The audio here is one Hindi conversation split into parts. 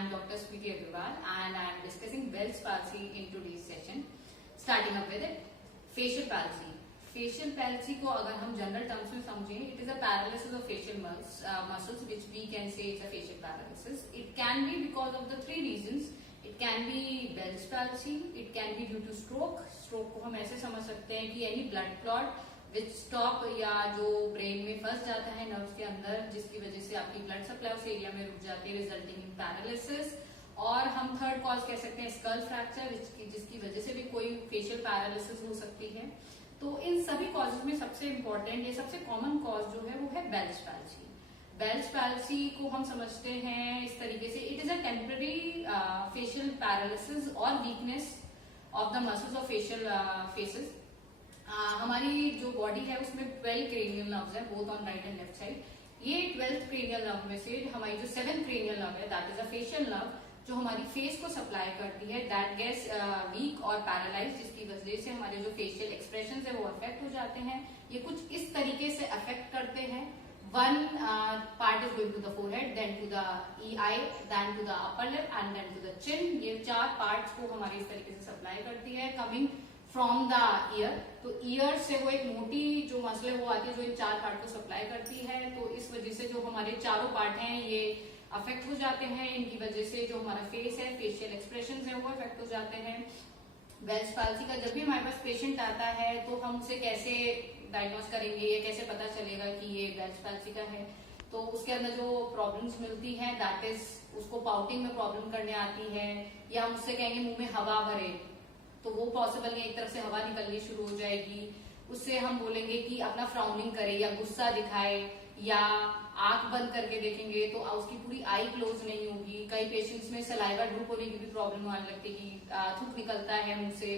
I'm Dr. Smriti Agarwal and I'm discussing Bell's palsy in today's session. Starting up with it, facial palsy. Facial palsy को अगर हम जनरल टर्म्स में समझें, it is a paralysis of facial muscles which we can say it's a facial paralysis. It can be because of the three reasons. It can be Bell's palsy, it can be due to stroke. Stroke को हम ऐसे समझ सकते हैं कि any blood clot which stop या जो ब्रेन में फंस जाता है नर्व्स के अंदर, जिसकी वजह से आपकी ब्लड सप्लाई उस एरिया में रुक जाती है, रिजल्टिंग इन पैरालिसिस. और हम थर्ड कॉज कह सकते हैं स्कल फ्रैक्चर, जिसकी वजह से भी कोई फेशियल पैरालिसिस हो सकती है. तो इन सभी कॉजेज में सबसे इम्पोर्टेंट, ये सबसे कॉमन कॉज जो है वो है बेल्स पैल्सी. बेल्स पैल्सी को हम समझते हैं इस तरीके से, it is a temporary facial paralysis और weakness of the muscles of facial faces. हमारी जो बॉडी है उसमें 12 क्रेनियल नर्व्स है, both on right and left side. ये 12th क्रेनियल नर्व में से हमारी जो 7th क्रेनियल नर्व है, that is a facial nerve, जो हमारी फेस को सप्लाई करती है, दैट गेट्स वीक और पैरालाइज, जिसकी वजह से हमारे जो फेशियल एक्सप्रेशन है वो अफेक्ट हो जाते हैं. ये कुछ इस तरीके से अफेक्ट करते हैं. One part is going to the forehead, then to the eye, then to the upper lip and then to the chin. ये 4 पार्ट्स को हमारे इस तरीके से सप्लाई करती है, कमिंग फ्रॉम द ईयर. तो ईयर से वो एक मोटी जो मसल है वो आती है जो इन 4 पार्ट को सप्लाई करती है. तो इस वजह से जो हमारे चारों पार्ट हैं ये अफेक्ट हो जाते हैं. इनकी वजह से जो हमारा फेस है, फेशियल एक्सप्रेशन है वो अफेक्ट हो जाते हैं. बेल्स पाल्सी का जब भी हमारे पास पेशेंट आता है तो हम उसे कैसे डायग्नोस करेंगे, ये कैसे पता चलेगा कि ये बेल्स पाल्सी का है. तो उसके अंदर जो प्रॉब्लम्स मिलती हैं, दैट इज उसको पाउटिंग में प्रॉब्लम करने आती है, या हम उससे कहेंगे मुंह में हवा भरे, तो वो पॉसिबल नहीं, एक तरफ से हवा निकलनी शुरू हो जाएगी. उससे हम बोलेंगे कि अपना फ्राउनिंग करे या गुस्सा दिखाए, या आंख बंद करके देखेंगे तो उसकी पूरी आई क्लोज नहीं होगी. कई पेशेंट्स में सलाइवा ड्रूप होने की भी प्रॉब्लम आने लगती है कि थूक निकलता है मुंह से.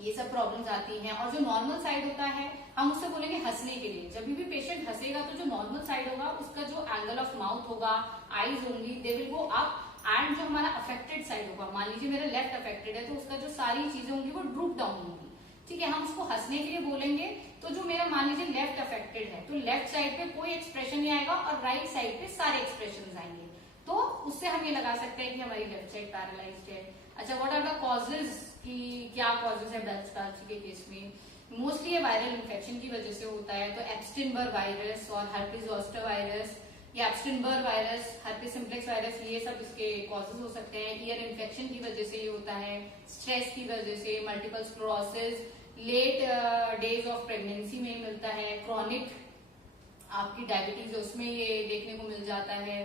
ये सब प्रॉब्लम्स आती हैं. और जो नॉर्मल साइड होता है हम उससे बोलेंगे हंसने के लिए. जब भी पेशेंट हंसेगा तो जो नॉर्मल साइड होगा उसका जो एंगल ऑफ माउथ होगा, आईज होंगी, they will go up. And जो हमारा अफेक्टेड साइड होगा, मान लीजिए मेरा लेफ्ट अफेक्टेड है, तो उसका जो सारी चीजें होंगी वो ड्रूप डाउन होंगी. ठीक है, हम उसको हंसने के लिए बोलेंगे. तो जो मेरा मान लीजिए लेफ्ट अफेक्टेड है तो लेफ्ट साइड पे कोई एक्सप्रेशन नहीं आएगा और राइट साइड पे सारे एक्सप्रेशन आएंगे. तो उससे हम ये लगा सकते हैं कि हमारी लेफ्ट साइड पैरालाइज्ड है. अच्छा, व्हाट आर द कॉजेज, कि क्या कॉजेज है बेल्स पैल्सी के केस में? मोस्टली ये वायरल इन्फेक्शन की वजह से होता है. तो एप्स्टेन-बार वायरस और हर्पीज जोस्टर वायरस या एप्स्टेन-बार वायरस, हर्पीज सिम्प्लेक्स वायरस, ये सब इसके कॉजेज हो सकते हैं. ईयर इन्फेक्शन की वजह से ये होता है, स्ट्रेस की वजह से, multiple sclerosis, late days of pregnancy में मिलता है, क्रॉनिक आपकी डायबिटीज है उसमें ये देखने को मिल जाता है.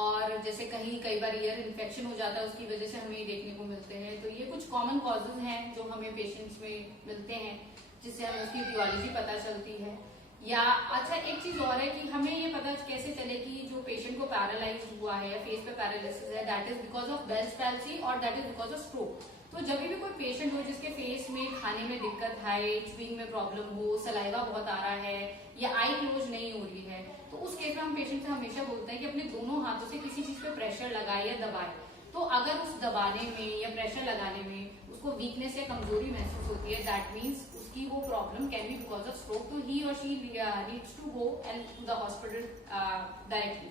और जैसे कई बार ईयर इन्फेक्शन हो जाता है उसकी वजह से हमें देखने को मिलते हैं. तो ये कुछ कॉमन कॉजेज हैं जो हमें पेशेंट्स में मिलते हैं, जिससे हमें उसकी टियोलॉजी पता चलती है. या अच्छा, एक चीज और है कि हमें ये पता कैसे चले कि जो पेशेंट को पैरालाइज हुआ है या फेस पे पैरालिसिस है, that is because of Bell's palsy और that is because of stroke. तो जब भी कोई पेशेंट हो जिसके फेस में खाने में दिक्कत है, च्यूइंग में प्रॉब्लम हो, सलाइवा बहुत आ रहा है या आई क्लोज नहीं हो रही है, तो उस केस में हम पेशेंट से हमेशा बोलते हैं कि अपने दोनों हाथों से किसी चीज पे प्रेशर लगाए या दबाए. तो अगर उस दबाने में या प्रेशर लगाने में उसको वीकनेस या कमजोरी महसूस होती है, दैट मीन्स उसकी वो problem can be because of stroke. तो ही और she needs to go and to the hospital directly.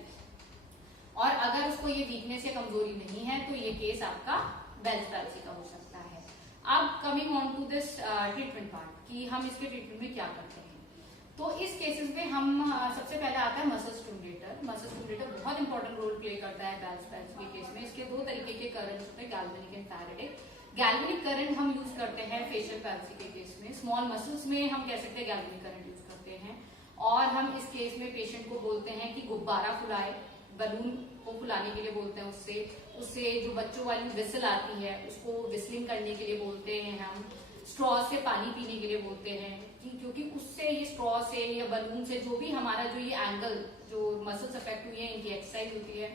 और अगर उसको ये वीकनेस या कमजोरी नहीं है तो ये केस आपका बेल्स पैल्सी का हो सकता है. अब coming on to this treatment part, कि हम इसके ट्रीटमेंट में क्या करते हैं. तो इस केसेस में हम सबसे पहले आता है मसल स्टिमुलेटर. मसल स्टिमुलेटर बहुत इंपॉर्टेंट रोल प्ले करता है बेल्स पैल्सी के केस में. इसके 2 तरीके के करंट होते हैं, galvanic and Faraday. Galvanic current हम यूज करते हैं फेशियल पैल्सी के केस में. स्मॉल मसल्स में हम कह सकते हैं गैल्वेनिक करंट यूज करते हैं. और हम इस केस में पेशेंट को बोलते हैं कि गुब्बारा फुलाए, बलून को फुलाने के लिए बोलते हैं. उससे जो बच्चों वाली विसल आती है उसको विसलिंग करने के लिए बोलते हैं. हम स्ट्रॉ से पानी पीने के लिए बोलते हैं, क्योंकि उससे ये स्ट्रॉ से या बलून से जो भी हमारा जो ये एंगल जो मसल्स अफेक्ट हुई है इनकी एक्सरसाइज होती है.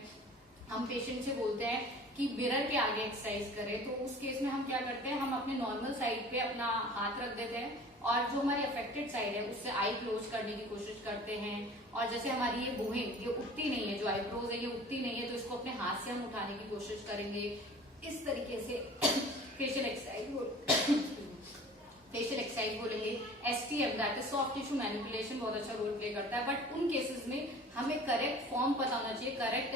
हम पेशेंट से बोलते हैं कि मिरर के आगे एक्सरसाइज करें. तो उस केस में हम क्या करते हैं, हम अपने नॉर्मल साइड पे अपना हाथ रख देते हैं और जो हमारी अफेक्टेड साइड है उससे आई क्लोज करने की कोशिश करते हैं. और जैसे हमारी ये भुहें ये उठती नहीं है, जो आईब्रोज है ये उठती नहीं है, तो इसको अपने हाथ से हम उठाने की कोशिश करेंगे. इस तरीके से फेशियल एक्सरसाइज बोलेंगे. STM that is soft tissue manipulation बहुत अच्छा रोल प्ले करता है. बट उन केसेस में हमें करेक्ट फॉर्म पता होना चाहिए, करेक्ट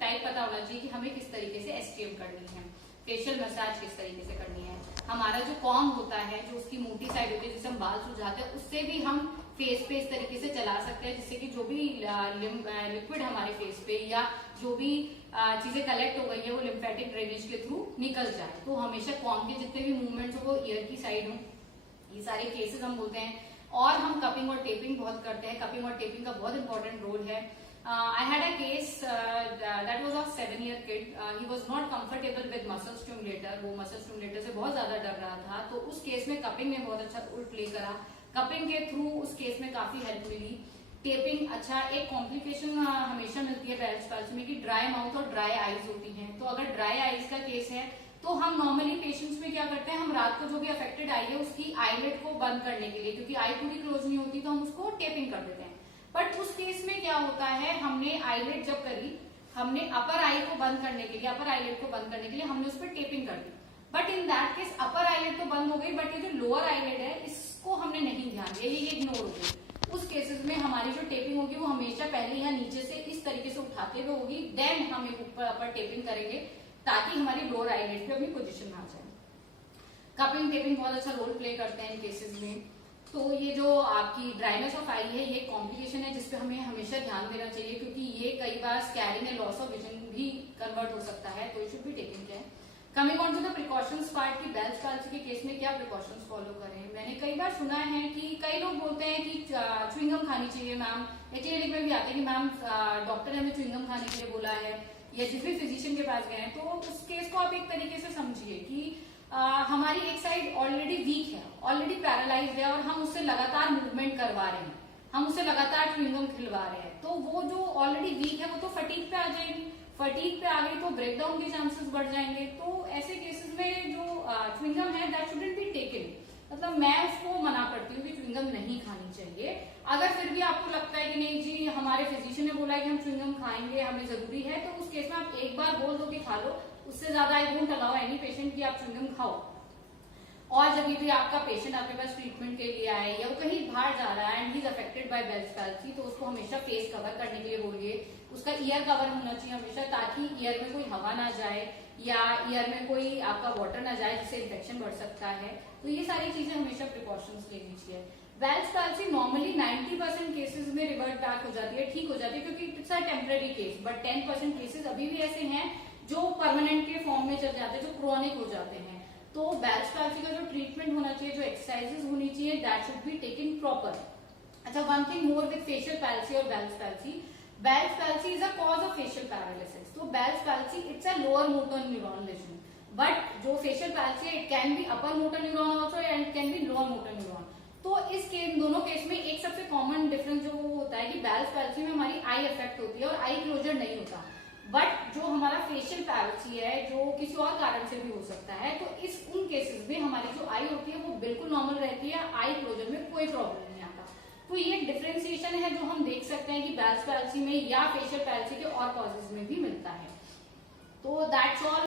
टाइप पता होना चाहिए कि हमें किस तरीके से एसटीएम करनी है, फेशियल मसाज किस तरीके से करनी है। हमारा जो कॉम होता है, जो उसकी मोटी साइड होती है जिससे हम बाल सुलझाते हैं, उससे भी हम फेस पे इस तरीके से चला सकते हैं जिससे कि जो भी लिक्विड हमारे फेस पे या जो भी चीजें कलेक्ट हो गई है वो लिम्फेटिक ड्रेनेज के थ्रू निकल जाए। तो हमेशा कॉम के जितने भी मूवमेंट्स हो वो ईयर की साइड हो, ये सारे केसेस हम बोलते हैं। और हम कपिंग और टेपिंग बहुत करते हैं, कपिंग और टेपिंग का बहुत इंपॉर्टेंट रोल है। I had a case that was of 7-year kid. He was not comfortable with muscle stimulator. वो muscle stimulator से बहुत ज्यादा डर रहा था, तो उस केस में कपिंग ने बहुत अच्छा रोल प्ले करा। कपिंग के थ्रू उस केस में काफी हेल्प मिली। टेपिंग अच्छा, एक कॉम्प्लिकेशन हमेशा मिलती है बेल्स पाल्सी में कि ड्राई माउथ और ड्राई आईज होती हैं। तो अगर ड्राई आईज का केस है तो हम नॉर्मली पेशेंट्स में क्या करते हैं, हम रात को जो भी अफेक्टेड आई है उसकी आईलेट को बंद करने के लिए, क्योंकि आई पूरी क्लोज नहीं होती, तो हम उसको टेपिंग कर देते हैं। बट उस केस में क्या होता है, हमने आईलेट जब करी, हमने अपर आई को बंद करने के लिए, अपर आईलेट को बंद करने के लिए हमने उस पर टेपिंग कर दी। But in that case upper eyelid तो बंद हो गई, बट ये जो लोअर आईलेट है इसको हमने नहीं ध्यान दिया, ये इग्नोर हो गई। उस केसेस में हमारी जो टेपिंग होगी वो हमेशा पहले या नीचे से इस तरीके से उठाते हुए होगी, देन हम ऊपर अपर टेपिंग करेंगे ताकि हमारी लोअर आईलेट पे अपनी पोजीशन में आ जाए। कपिंग टेपिंग बहुत अच्छा रोल प्ले करते हैं इन केसेस में। तो ये जो आपकी ड्राइनेस ऑफ आई है ये कॉम्प्लिकेशन है जिसपे हमें हमेशा ध्यान देना चाहिए, क्योंकि ये कई बार scarring and loss of vision भी कन्वर्ट हो सकता है, तो it should be taken care. Coming on to the precautions part की बेल्स पाल्सी के केस में क्या प्रिकॉशंस फॉलो करें। मैंने कई बार सुना है कि कई लोग बोलते हैं कि च्युइंगम खानी चाहिए मैम, एक क्लिनिक में भी आते हैं कि मैम डॉक्टर ने हमें च्युइंगम खाने के लिए बोला है, या जिस भी फिजिशियन के पास गए हैं। तो उस केस को आप एक तरीके से समझिए कि हमारी एक साइड ऑलरेडी वीक है, ऑलरेडी पैरालाइज्ड है और हम उससे लगातार मूवमेंट करवा रहे हैं, हम उससे लगातार च्युइंगम खिलवा रहे हैं, तो वो जो ऑलरेडी वीक है वो तो फटीग पे आ जाएगी, फटीग पे आ गई तो ब्रेकडाउन के चांसेस बढ़ जाएंगे। तो ऐसे केसेस में जो च्युइंगम है दैट शुडंट बी टेकन, मतलब मैं उसको मना करती हूँ कि च्युइंगम नहीं खानी चाहिए। अगर फिर भी आपको लगता है कि नहीं जी हमारे फिजिशियन ने बोला है कि हम च्युइंगम खाएंगे, हमें जरूरी है, तो उस केस में आप एक बार बोल दो कि खा लो, उससे ज्यादा I won't allow any patient कि आप च्युइंगम खाओ। और जब भी आपका पेशेंट आपके पास ट्रीटमेंट के लिए आए या वो कहीं बाहर जा रहा है and he is affected by Bell's palsy, तो उसको हमेशा फेस कवर करने के लिए बोलिए, उसका ईयर कवर होना चाहिए हमेशा, ताकि ईयर में कोई हवा ना जाए या ईयर में कोई आपका वाटर ना जाए जिससे इन्फेक्शन बढ़ सकता है। तो ये सारी चीजें हमेशा प्रिकॉशंस लेनी चाहिए। बेल्स पाल्सी नॉर्मली 90% केसेस में रिवर्ट बैक हो जाती है, ठीक हो जाती है, क्योंकि it's a temporary case, but 10% cases अभी भी ऐसे हैं जो परमानेंट के फॉर्म में चल जाते हैं, जो क्रोनिक हो जाते हैं। तो बेल्स पाल्सी का जो ट्रीटमेंट होना चाहिए, जो एक्सरसाइजेस होनी चाहिए, that should be taken proper. अच्छा, one thing more with facial palsy और Bell's palsy, Bell's palsy is a cause of facial paralysis. तो Bell's palsy it's a lower motor neuron lesion, but जो फेशियल पैल्सी है it can be upper motor neuron also and can be lower motor neuron. तो इस दोनों केस में एक सबसे कॉमन डिफरेंस जो वो होता है कि बेल्स पैल्सी में हमारी आई अफेक्ट होती है और आई क्लोजर नहीं होता, बट जो हमारा फेशियल पैल्सी है जो किसी और कारण से भी हो सकता है, तो उन केसेस में हमारी जो आई होती है वो बिल्कुल नॉर्मल रहती है, आई क्लोजर में कोई प्रॉब्लम नहीं आता। तो ये डिफरेंशिएशन है जो हम देख सकते हैं कि बेल्स पैल्सी में या फेशियल पैल्सी के और कॉजेज में भी मिलता है। तो दैट्स ऑल।